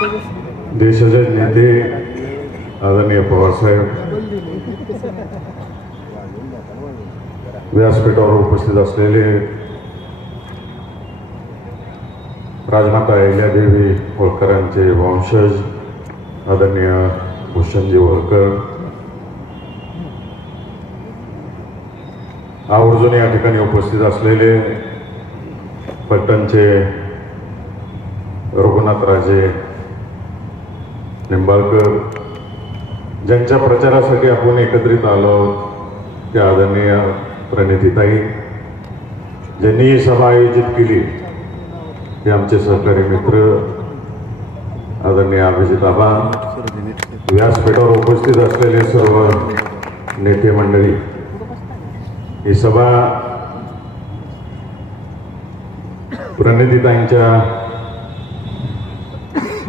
देशाचे नेते आदरणीय पवारसाहेब व्यासपीठावर उपस्थित असलेले राजमाता अहिल्यादेवी होळकरांचे वंशज आदरणीय भूषणजी होळकर आवर्जून या ठिकाणी उपस्थित असलेले पट्टणचे रघुनाथराजे निंबाळकर ज्यांच्या प्रचारासाठी आपण एकत्रित आलो आहोत ते आदरणीय प्रणितीताई ज्यांनी ही सभा आयोजित केली ते आमचे सहकारी मित्र आदरणीय अभिजित आबा व्यासपीठावर उपस्थित असलेले सर्व नेते मंडळी ही सभा प्रणितीताईंच्या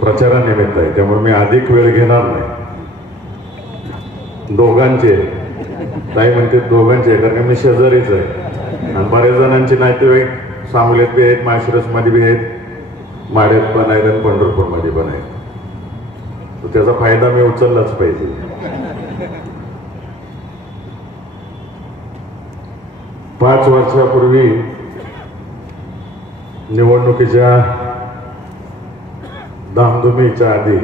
प्रचारानिमित्त आहे. त्यामुळे मी अधिक वेळ घेणार नाही. दोघांचे. ताई म्हणते दोघांचे कारण का मी शेजारीच आहे. आणि बऱ्याच जणांचे नातेवाईक सांगलीत बी आहेत माशिरसमध्ये बी आहेत. माड्यात पण आहेत आणि पंढरपूरमध्ये पण आहेत. तर त्याचा फायदा मी उचललाच पाहिजे. पाच वर्षापूर्वी निवडणुकीच्या धामधुमीच्या आधी.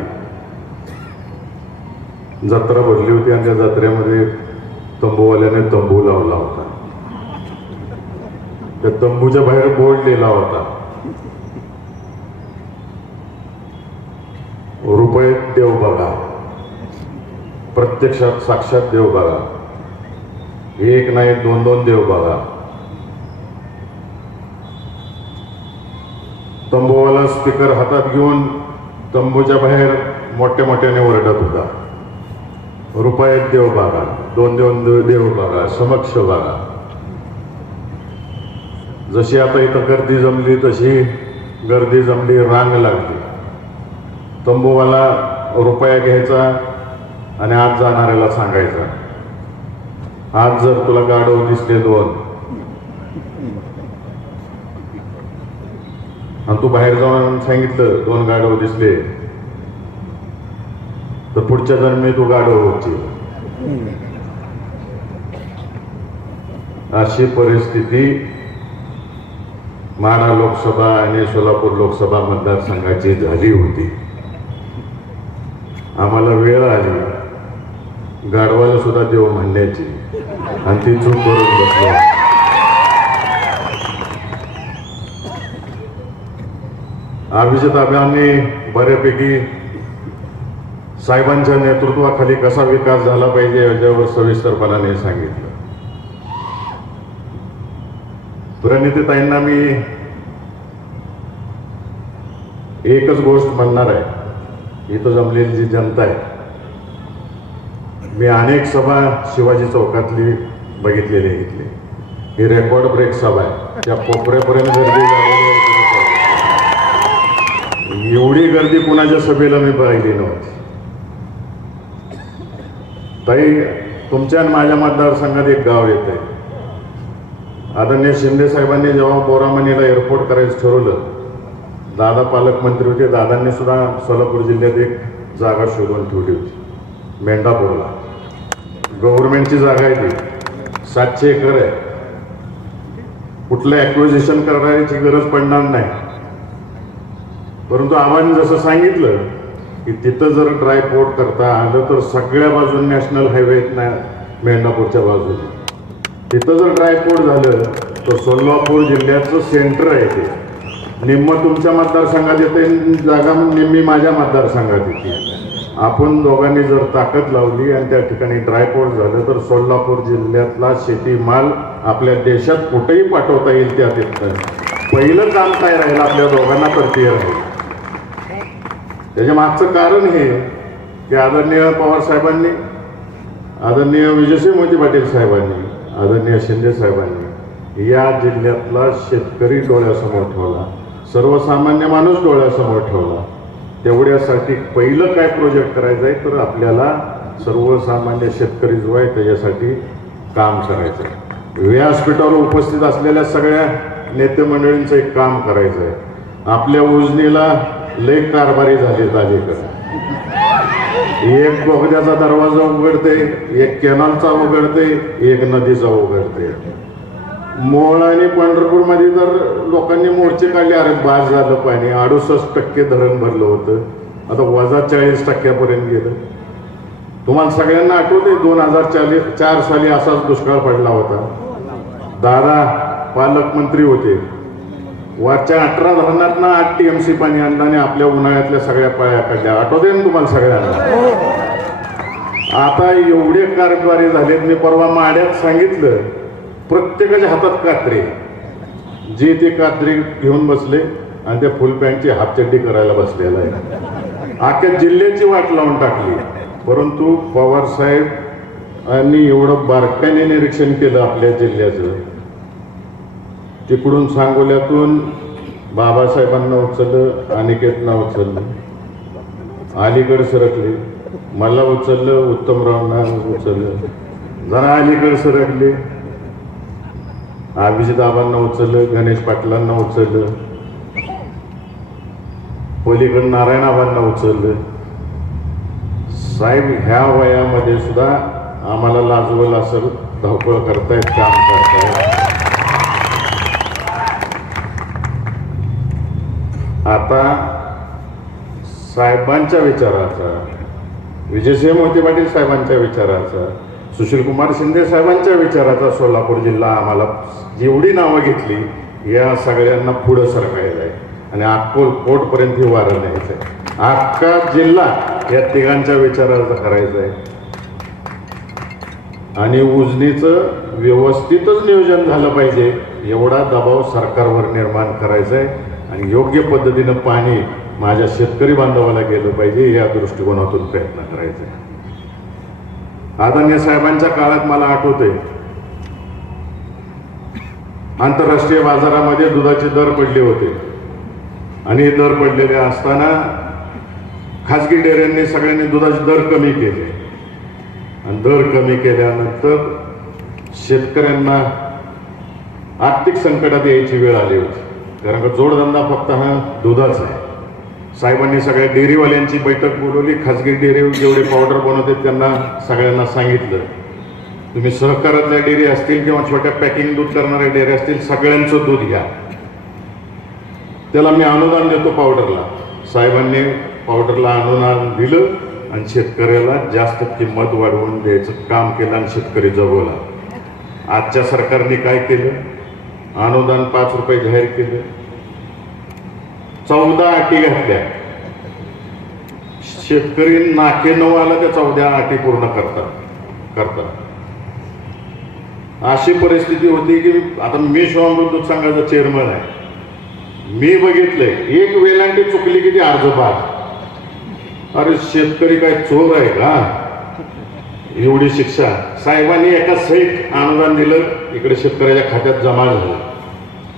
जत्रा भरली होती आणि त्या जत्रेमध्ये तंबूवाल्याने तंबू लावला होता. त्या तंबूच्या बाहेर बोर्ड लिहिला होता. रुपयात देव बघा. प्रत्यक्षात साक्षात देव बघा. एक नाही दोन दोन देव बघा. तंबूवाला स्पीकर हातात घेऊन तंबूच्या बाहेर मोठ्या मोठ्याने ओरडत होता. रुपयात देव बागा दोन दोन देव देव समक्ष बागा. जशी आता इथं गर्दी जमली तशी गर्दी जमली रांग लागली. तंबूवाला रुपया घ्यायचा आणि आज जाणाऱ्याला सांगायचा. आज जर तुला गाडव दिसले दोन आणि तू बाहेर जाऊन सांगितलं दोन गाढव दिसले. तर पुढच्या जन्मी तू गाढव होती. अशी परिस्थिती माढा लोकसभा आणि सोलापूर लोकसभा मतदारसंघाची झाली होती. आम्हाला वेळ आली. गाढवाला सुद्धा देव म्हणण्याची. आणि ती चूक करून बसलो. अभिजित आबांनी बऱ्यापैकी साहेबांच्या नेतृत्वाखाली कसा विकास झाला पाहिजे याच्यावर सविस्तरपणाने सांगितलं. प्रणितीताईंना मी एकच गोष्ट म्हणणार आहे. इथं जमलेली जी जनता आहे मी अनेक सभा शिवाजी चौकातली बघितलेली आहे इथली. ही रेकॉर्ड ब्रेक सभा आहे. त्या कोपऱ्यापर्यंत गर्दी एवढी गर्दी कुणाच्या सभेला मी पाहिली नव्हती. ताई तुमच्या आणि माझ्या मतदारसंघात एक गाव येत आहे आदरणीय शिंदे साहेबांनी जेव्हा बोरामणीला एअरपोर्ट करायचं ठरवलं दादा पालकमंत्री होते दादांनी सुद्धा सोलापूर जिल्ह्यात एक जागा शोधून ठेवली होती मेंढापूरला. गव्हर्नमेंटची जागा आहे ती. सातशे एकर आहे. कुठलं ॲक्विजिशन करण्याची गरज पडणार नाही. परंतु आव्हान जसं सांगितलं की तिथं जर ड्रायपोर्ट करता आलं तर सगळ्या बाजून नॅशनल हायवे ना मेंढापूरच्या बाजूने. तिथं जर ड्रायपोर्ट झालं तर सोलापूर जिल्ह्याचं सेंटर आहे ते. निम्म तुमच्या मतदारसंघात येते जागा निम्मी माझ्या मतदारसंघात येते. आपण दोघांनी जर ताकद लावली आणि त्या ठिकाणी ड्रायपोर्ट झालं तर सोलापूर जिल्ह्यातला शेतीमाल आपल्या देशात कुठेही पाठवता येईल त्या तिथं. पहिलं काम काय राहील आपल्या दोघांना तर राहील. त्याच्या मागचं कारण हे की आदरणीय पवार साहेबांनी आदरणीय विजयसिंह मोदी पाटील साहेबांनी आदरणीय शिंदे साहेबांनी या जिल्ह्यातला शेतकरी डोळ्यासमोर ठेवला सर्वसामान्य माणूस डोळ्यासमोर ठेवला. तेवढ्यासाठी पहिलं काय प्रोजेक्ट करायचं आहे तर आपल्याला सर्वसामान्य शेतकरी जो आहे त्याच्यासाठी काम करायचं आहे व्यासपीठावर उपस्थित असलेल्या सगळ्या नेते मंडळींचं एक काम करायचं आहे आपल्या उजनीला लय कारभारी झाले अलीकडे एक बोगद्याचा दरवाजा उघडते एक कॅनलचा उघडते एक नदीचा उघडते. मोळ आणि पंढरपूरमध्ये जर लोकांनी मोर्चे काढले अरे बाद झालं पाणी अडुसष्ट टक्के धरण भरलं होतं. आता वजा चाळीस टक्क्यापर्यंत गेलं. तुम्हाला सगळ्यांना आठवते दोन हजार चाळीस चार साली असाच दुष्काळ पडला होता. दादा पालकमंत्री होते. वरच्या अठरा धरणातनं आठ टी एम सी पाणी आणलं आणि आपल्या उन्हाळ्यातल्या सगळ्या पाया काढल्या आठवते ना तुम्हाला सगळ्यांना? आता एवढे कारद्वारे झालेत मी परवा माड्यात सांगितलं प्रत्येकाच्या हातात कात्रे जे ते कात्रे घेऊन बसले आणि त्या फुल पॅन्टची हापचड्डी करायला बसलेला आहे. अख्ख्या जिल्ह्याची वाट लावून टाकली. परंतु पवारसाहेब यांनी आणि एवढं बारकाईने निरीक्षण केलं आपल्या जिल्ह्याचं. तिकडून सांगोल्यातून बाबासाहेबांना उचललं अनिकेतना उचललं अलीगड सरकले. मला उचललं उत्तमरावना उचललं. जरा अलीगड सरकले. अभिजिताबांना उचललं गणेश पाटलांना उचललं. पलीकडे नारायणाबांना उचललं. साहेब ह्या वयामध्ये सुद्धा आम्हाला लाजवल असं धावपळ करतायत काम करतायत. आता साहेबांच्या विचाराचा विजयसिंह मोहिते पाटील साहेबांच्या विचाराचा सुशीलकुमार शिंदे साहेबांच्या विचाराचा सोलापूर जिल्हा आम्हाला जेवढी नावं घेतली या सगळ्यांना पुढं सरकायचं आहे. आणि अक्कोलकोटपर्यंत ही वारं न्यायचं आहे. अख्खा जिल्हा या तिघांच्या विचाराचा करायचा आहे. आणि उजनीचं व्यवस्थितच नियोजन झालं पाहिजे एवढा दबाव सरकारवर निर्माण करायचा आहे. आणि योग्य पद्धतीनं पाणी माझ्या शेतकरी बांधवाला गेलं पाहिजे या दृष्टिकोनातून प्रयत्न करायचा. आदरणीय साहेबांच्या काळात मला आठवते आंतरराष्ट्रीय बाजारामध्ये दुधाचे दर पडले होते. आणि हे दर पडलेले असताना खाजगी डेअऱ्यांनी सगळ्यांनी दुधाचे दर कमी केले. आणि दर कमी केल्यानंतर शेतकऱ्यांना आर्थिक संकटात यायची वेळ आली होती. कारण का जोडधंदा फक्त हा दुधाचा आहे. साहेबांनी सगळ्या डेअरीवाल्यांची बैठक बोलवली. खाजगी डेअरी जेवढे पावडर बनवते त्यांना सगळ्यांना सांगितलं. तुम्ही सहकारातल्या डेअरी असतील किंवा छोट्या पॅकिंग दूध करणाऱ्या डेअरी असतील सगळ्यांचं दूध घ्या. त्याला मी अनुदान देतो पावडरला. साहेबांनी पावडरला अनुदान दिलं आणि शेतकऱ्याला जास्त किंमत वाढवून द्यायचं काम केलं आणि शेतकरी जगवला. आजच्या सरकारने काय केलं? अनुदान पाच रुपये जाहीर केलं. चौदा अटी घातल्या. शेतकरी नाके नऊ त्या चौदा अटी पूर्ण करतात करतात. अशी परिस्थिती होती की आता मी शिवामृत दूध संघाचा चेअरमन आहे. मी बघितलंय एक वेलांटी चुकली की ती अर्ज बाद. अरे शेतकरी काय चोर आहे का? एवढी शिक्षा. साहेबांनी एका सहित अनुदान दिलं इकडे शेतकऱ्याच्या खात्यात जमा झालं.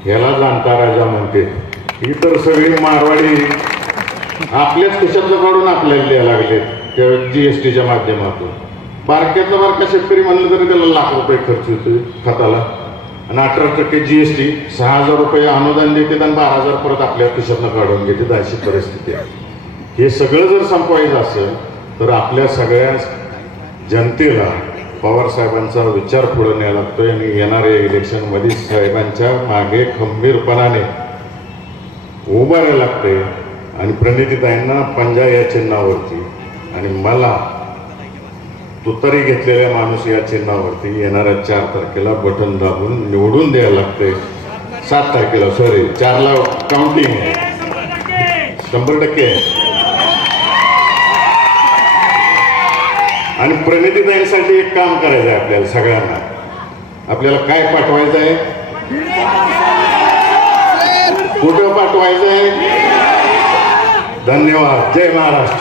ह्याला जाणता राजा म्हणते. ही तर सगळी मारवाडी आपल्याच खिशातलं काढून आपल्याला द्यायला लागले त्या जी एस टीच्या माध्यमातून. बारक्यातला बारका शेतकरी म्हणलं तरी त्याला लाख रुपये खर्च होतो खताला. आणि अठरा टक्के जी एस टी सहा हजार रुपये अनुदान देते आणि बारा हजार परत आपल्या खिशातनं काढून घेते अशी परिस्थिती आहे. हे सगळं जर संपवायचं असेल तर आपल्या सगळ्या जनतेला पवार साहेबांचा विचार पुढे न्यायला लागतोय आणि येणाऱ्या इलेक्शनमध्ये साहेबांच्या मागे खंबीरपणाने उभारायला लागते आणि प्रणितीताईंना पंजा या चिन्हावरती. आणि मला तुतारी घेतलेल्या माणूस या चिन्हावरती येणाऱ्या चार तारखेला बटन दाबून निवडून द्यायला लागते सात तारखेला सॉरी चारला काउंटिंग आहे. शंभर टक्के. आहे आणि प्रणितीताईंसाठी एक काम करायचं आहे आपल्याला सगळ्यांना. आपल्याला काय पाठवायचं आहे कुठं पाठवायचं आहे धन्यवाद. जय महाराष्ट्र.